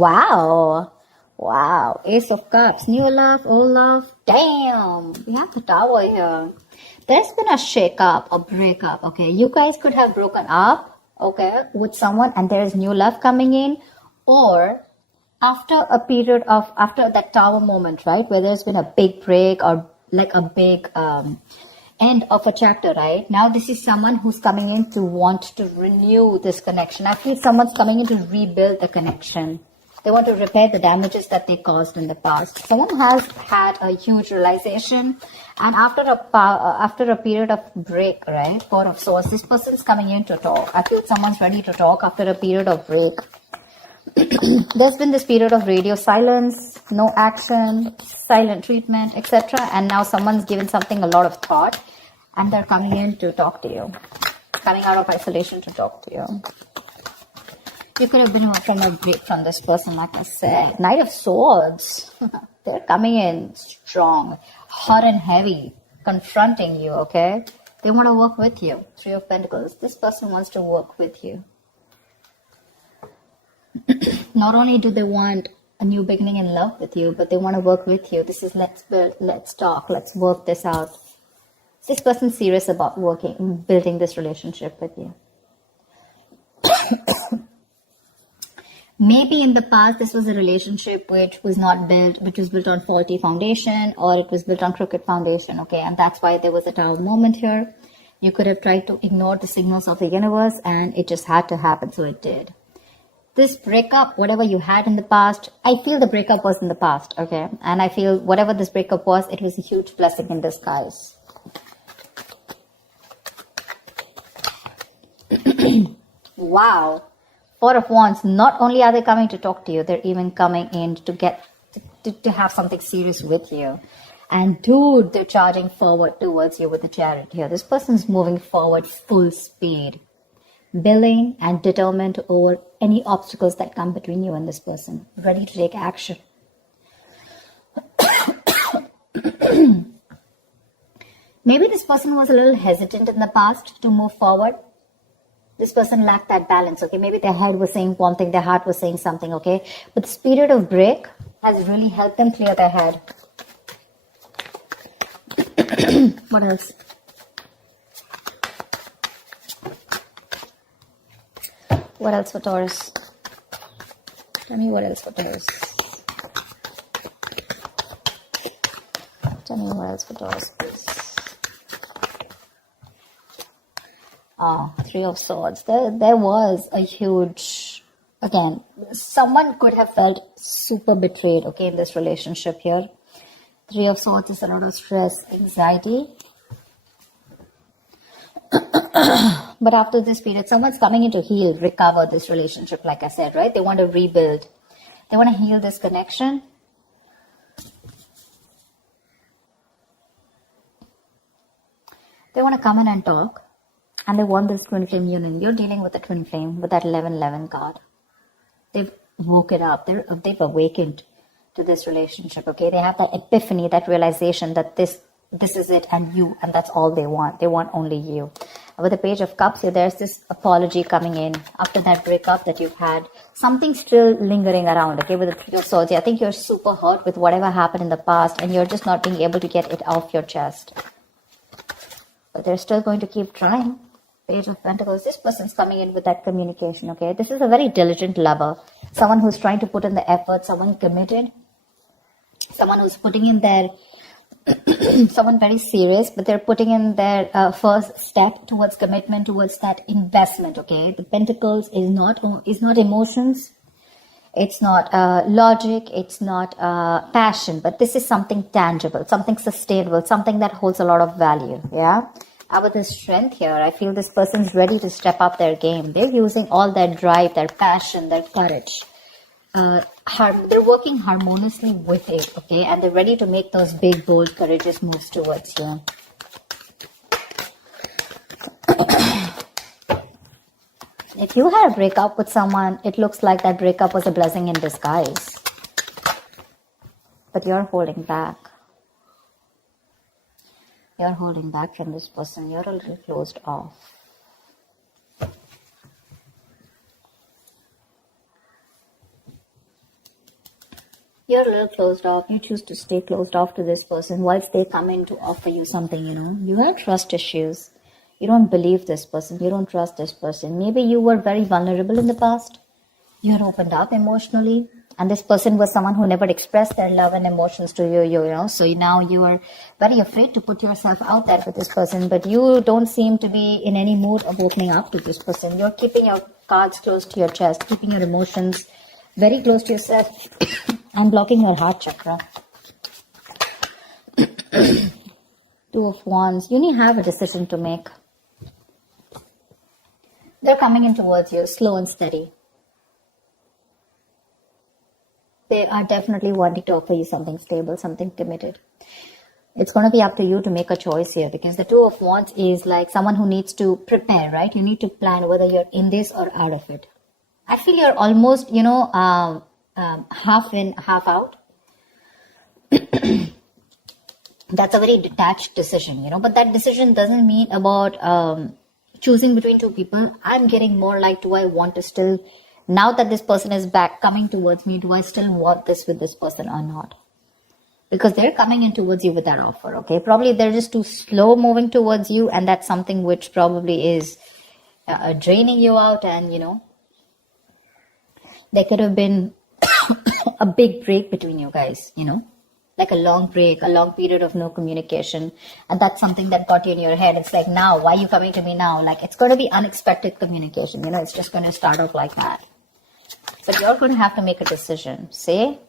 Wow. Wow. Ace of Cups. New love, old love. Damn. We have the Tower here. There's been a shake-up, a breakup, okay? You guys could have broken up, okay, with someone and there's new love coming in. Or after a period of, after that Tower moment, right, where there's been a big break or like a big end of a chapter, right? Now this is someone who's coming in to want to renew this connection. I feel someone's coming in to rebuild the connection. They want to repair the damages that they caused in the past. Someone has had a huge realization, and after a period of break, right, Four of Swords, this person's coming in to talk. I feel someone's ready to talk after a period of break. There's been this period of radio silence, no action, silent treatment, etc. And now someone's given something a lot of thought, and they're coming in to talk to you, coming out of isolation to talk to you. You could have been from a break from this person, like I said. Knight of Swords. They're coming in strong, hot and heavy, confronting you, okay? They want to work with you. Three of Pentacles. This person wants to work with you. Not only do they want a new beginning in love with you, but they want to work with you. This is let's build, let's talk, let's work this out. This person's serious about building this relationship with you. Maybe in the past, this was a relationship which was not built, which was built on faulty foundation, or it was built on crooked foundation, okay? And that's why there was a Tower moment here. You could have tried to ignore the signals of the universe, and it just had to happen, so it did. This breakup, whatever you had in the past, I feel the breakup was in the past, okay? And I feel whatever this breakup was, it was a huge blessing in disguise. Wow. Four of Wands, not only are they coming to talk to you, they're even coming in to have something serious with you. And dude, they're charging forward towards you with the Chariot here. This person's moving forward full speed, willing and determined to over any obstacles that come between you and this person, ready to take action. Maybe this person was a little hesitant in the past to move forward. This person lacked that balance, okay? Maybe their head was saying one thing, their heart was saying something, okay? But this period of break has really helped them clear their head. What else? What else for Taurus? Tell me what else for Taurus. Tell me what else for Taurus, please. Oh, Three of Swords. There was a huge, again, someone could have felt super betrayed, okay, in this relationship here. Three of Swords is a lot of stress, anxiety. But after this period, someone's coming in to heal, recover this relationship, like I said, right? They want to rebuild. They want to heal this connection. They want to come in and talk. And they want this twin flame union. You're dealing with a twin flame with that 1111 card. They've woken up. They've awakened to this relationship, okay? They have that epiphany, that realization that this is it and you, and that's all they want. They want only you. With the Page of Cups here, there's this apology coming in after that breakup that you've had. Something still lingering around, okay? With the Three of Swords, I think you're super hurt with whatever happened in the past and you're just not being able to get it off your chest. But they're still going to keep trying. Page of Pentacles, this person's coming in with that communication, okay? This is a very diligent lover. Someone who's trying to put in the effort, someone committed. Someone who's putting in their, someone very serious, but they're putting in their first step towards commitment, towards that investment, okay? The Pentacles is not emotions. It's not logic. It's not passion, but this is something tangible, something sustainable, something that holds a lot of value, yeah? With the Strength here, I feel this person's ready to step up their game. They're using all their drive, their passion, their courage. They're working harmoniously with it, okay? And they're ready to make those big, bold, courageous moves towards you. If you had a breakup with someone, it looks like that breakup was a blessing in disguise. But you're holding back. You're holding back from this person. You're a little closed off. You're a little closed off. You choose to stay closed off to this person whilst they come in to offer you something, You have trust issues. You don't believe this person. You don't trust this person. Maybe you were very vulnerable in the past. You had opened up emotionally. And this person was someone who never expressed their love and emotions to you, So now you are very afraid to put yourself out there with this person. But you don't seem to be in any mood of opening up to this person. You're keeping your cards close to your chest, keeping your emotions very close to yourself and blocking your heart chakra. Two of Wands. You need to have a decision to make. They're coming in towards you, slow and steady. They are definitely wanting to offer you something stable, something committed. It's going to be up to you to make a choice here, because the Two of Wands is like someone who needs to prepare, right? You need to plan whether you're in this or out of it. I feel you're almost, half in, half out. That's a very detached decision, but that decision doesn't mean about choosing between two people. I'm getting more like, do I want to still, now that this person is back coming towards me, do I still want this with this person or not? Because they're coming in towards you with that offer, okay? Probably they're just too slow moving towards you, and that's something which probably is draining you out, and, there could have been a big break between you guys, like a long break, a long period of no communication. And that's something that got you in your head. It's like, now, why are you coming to me now? Like, it's going to be unexpected communication. It's just going to start off like that. But you're going to have to make a decision. Say,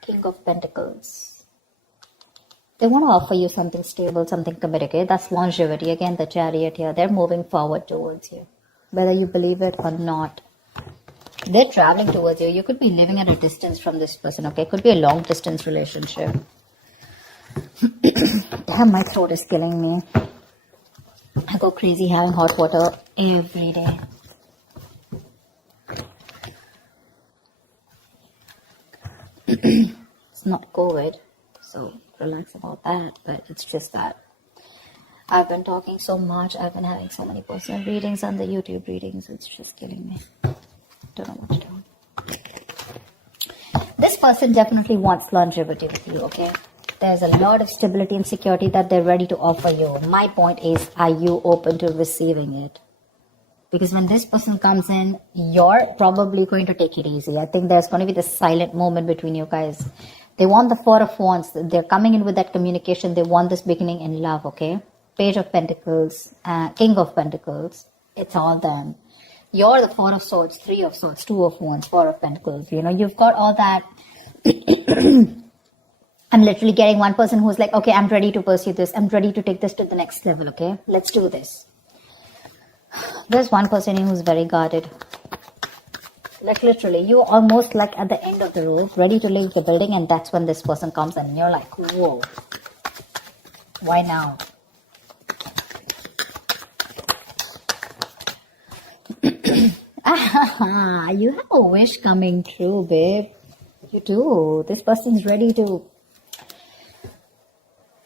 King of Pentacles. They want to offer you something stable, something committed. Okay? That's longevity. Again, the Chariot here. They're moving forward towards you, whether you believe it or not. They're traveling towards you. You could be living at a distance from this person, okay? It could be a long distance relationship. Damn, my throat is killing me. I go crazy having hot water every day. It's not COVID, so relax about that, but it's just that I've been talking so much. I've been having so many personal readings and the YouTube readings. It's just killing me. Don't know what to do. This person definitely wants longevity with you, okay? There's a lot of stability and security that they're ready to offer you. My point is, are you open to receiving it? Because when this person comes in, you're probably going to take it easy. I think there's going to be this silent moment between you guys. They want the Four of Wands. They're coming in with that communication. They want this beginning in love, okay? Page of Pentacles, King of Pentacles. It's all them. You're the Four of Swords, Three of Swords, Two of Wands, Four of Pentacles. You've got all that. I'm literally getting one person who's like, okay, I'm ready to pursue this. I'm ready to take this to the next level, okay? Let's do this. There's one person who's very guarded. Like literally, you're almost like at the end of the road, ready to leave the building, and that's when this person comes in and you're like, whoa, why now? You have a wish coming true, babe. You do. This person's ready to.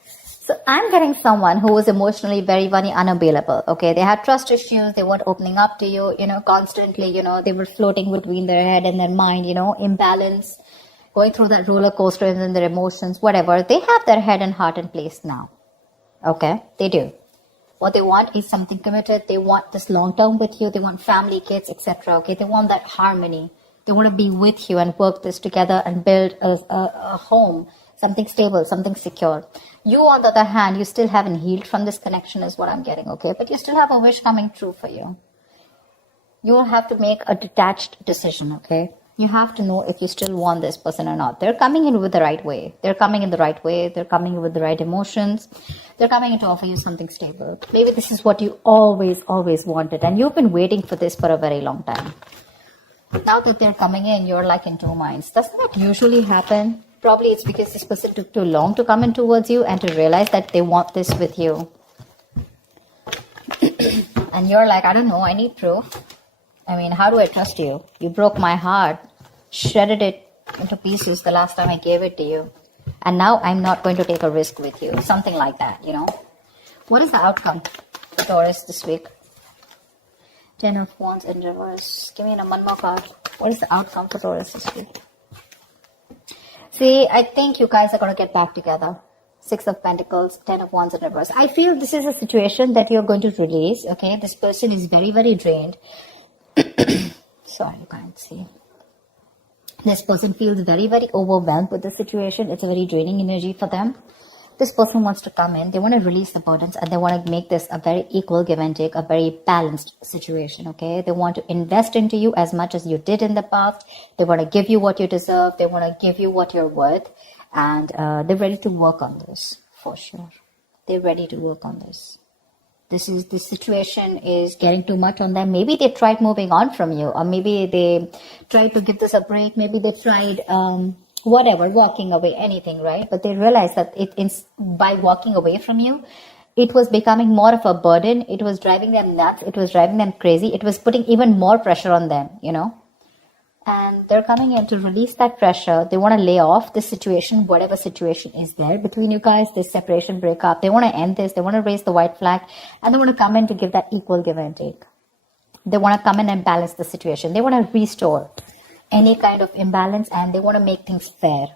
So I'm getting someone who was emotionally very, very unavailable. Okay, they had trust issues. They weren't opening up to you, constantly. They were floating between their head and their mind. Imbalance, going through that roller coaster in their emotions, whatever. They have their head and heart in place now. Okay, they do. What they want is something committed. They want this long term with you. They want family, kids, etc. Okay, they want that harmony. They want to be with you and work this together and build a home, something stable, something secure. You, on the other hand, you still haven't healed from this connection is what I'm getting, okay? But you still have a wish coming true for you. You will have to make a detached decision, okay? You have to know if you still want this person or not. They're coming in with the right way. They're coming in the right way. They're coming in with the right emotions. They're coming in to offer you something stable. Maybe this is what you always wanted. And you've been waiting for this for a very long time. Now that they're coming in, you're like in two minds. Doesn't that usually happen? Probably it's because this person took too long to come in towards you and to realize that they want this with you. And you're like, I don't know, I need proof. I mean, how do I trust you? You broke my heart, shredded it into pieces the last time I gave it to you. And now I'm not going to take a risk with you. Something like that, What is the outcome for Taurus this week? 10 of Wands in reverse. Give me one more card. What is the outcome for Taurus this week? See, I think you guys are going to get back together. 6 of Pentacles, 10 of Wands in reverse. I feel this is a situation that you're going to release, okay? This person is very, very drained. Sorry, you can't see. This person feels very, very overwhelmed with the situation. It's a very draining energy for them. This person wants to come in. They want to release the burdens and they want to make this a very equal give and take, a very balanced situation, okay? They want to invest into you as much as you did in the past. They want to give you what you deserve. They want to give you what you're worth. And they're ready to work on this, for sure. They're ready to work on this. This situation is getting too much on them. Maybe they tried moving on from you, or maybe they tried to give this a break. Maybe they tried, whatever, walking away, anything, right? But they realized that by walking away from you, it was becoming more of a burden. It was driving them nuts. It was driving them crazy. It was putting even more pressure on them, you know? And they're coming in to release that pressure. They want to lay off this situation, whatever situation is there between you guys, this separation, breakup. They want to end this. They want to raise the white flag. And they want to come in to give that equal give and take. They want to come in and balance the situation. They want to restore any kind of imbalance. And they want to make things fair.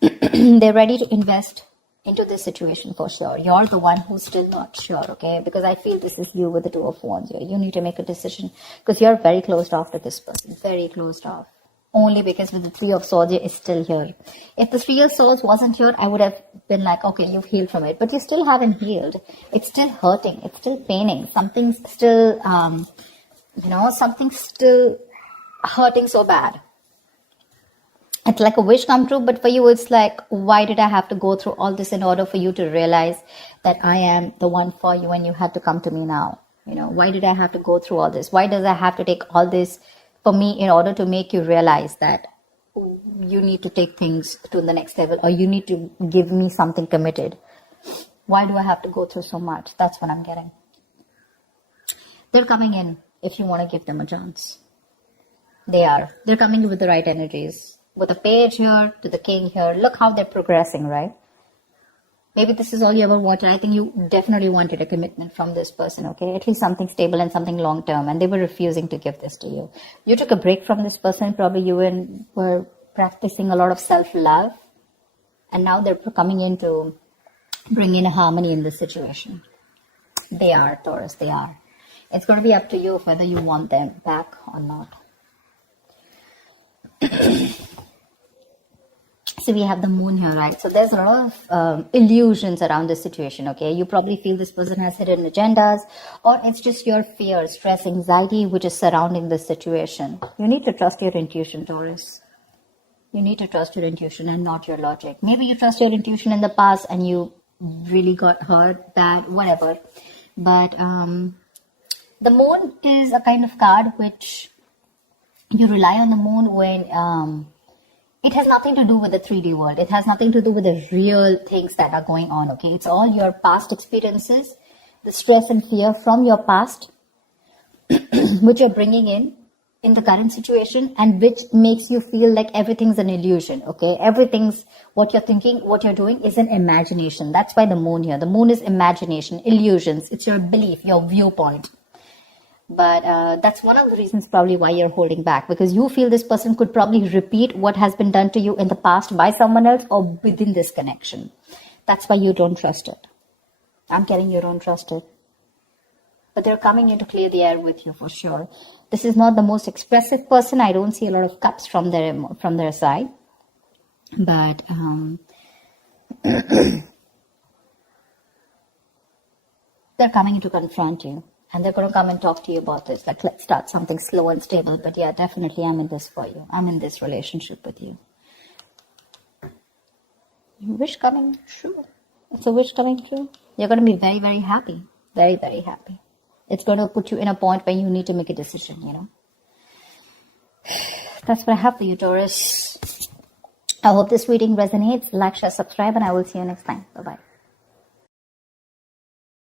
They're ready to invest into this situation for sure. You're the one who's still not sure, okay? Because I feel this is you with the 2 of Wands here. You need to make a decision because you're very closed off to this person. Very closed off. Only because with the 3 of Swords is still here. If the 3 of Swords wasn't here, I would have been like, okay, you've healed from it. But you still haven't healed. It's still hurting. It's still paining. Something's still, something's still hurting so bad. It's like a wish come true, but for you, it's like, why did I have to go through all this in order for you to realize that I am the one for you and you had to come to me now? You know, why did I have to go through all this? Why does I have to take all this for me in order to make you realize that you need to take things to the next level or you need to give me something committed? Why do I have to go through so much? That's what I'm getting. They're coming in if you want to give them a chance. They are. They're coming in with the right energies. With the page here to the king here. Look how they're progressing, right? Maybe this is all you ever wanted. I think you definitely wanted a commitment from this person, okay? At least something stable and something long term. And they were refusing to give this to you. You took a break from this person. Probably you were practicing a lot of self-love. And now they're coming in to bring in a harmony in this situation. They are, Taurus, they are. It's going to be up to you whether you want them back or not. So we have the moon here, right? So there's a lot of illusions around this situation, okay? You probably feel this person has hidden agendas, or it's just your fear, stress, anxiety, which is surrounding this situation. You need to trust your intuition, Taurus. You need to trust your intuition and not your logic. Maybe you trust your intuition in the past and you really got hurt, bad, whatever. But the moon is a kind of card which you rely on the moon when... it has nothing to do with the 3D world. It has nothing to do with the real things that are going on, okay? It's all your past experiences, the stress and fear from your past, which you're bringing in the current situation, and which makes you feel like everything's an illusion, okay? Everything's, what you're thinking, what you're doing is an imagination. That's why the moon here. The moon is imagination, illusions. It's your belief, your viewpoint. But that's one of the reasons probably why you're holding back, because you feel this person could probably repeat what has been done to you in the past by someone else or within this connection. That's why you don't trust it. I'm getting you don't trust it. But they're coming in to clear the air with you for sure. This is not the most expressive person. I don't see a lot of cups from their side. But they're coming in to confront you. And they're going to come and talk to you about this. Like, let's start something slow and stable. But yeah, definitely I'm in this for you. I'm in this relationship with you. Wish coming true. It's a wish coming true. You're going to be very, very happy. Very, very happy. It's going to put you in a point where you need to make a decision, you know. That's what I have for you, Taurus. I hope this reading resonates. Like, share, subscribe, and I will see you next time. Bye-bye.